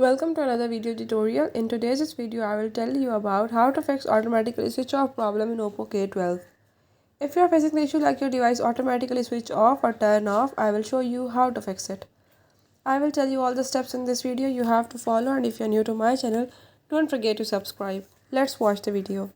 Welcome to another video tutorial. In today's video, I will tell you about how to fix automatically switch off problem in Oppo K12. If you are facing the issue like your device automatically switch off or turn off, I will show you how to fix it. I will tell you all the steps in this video you have to follow, and if you are new to my channel, don't forget to subscribe. Let's watch the video.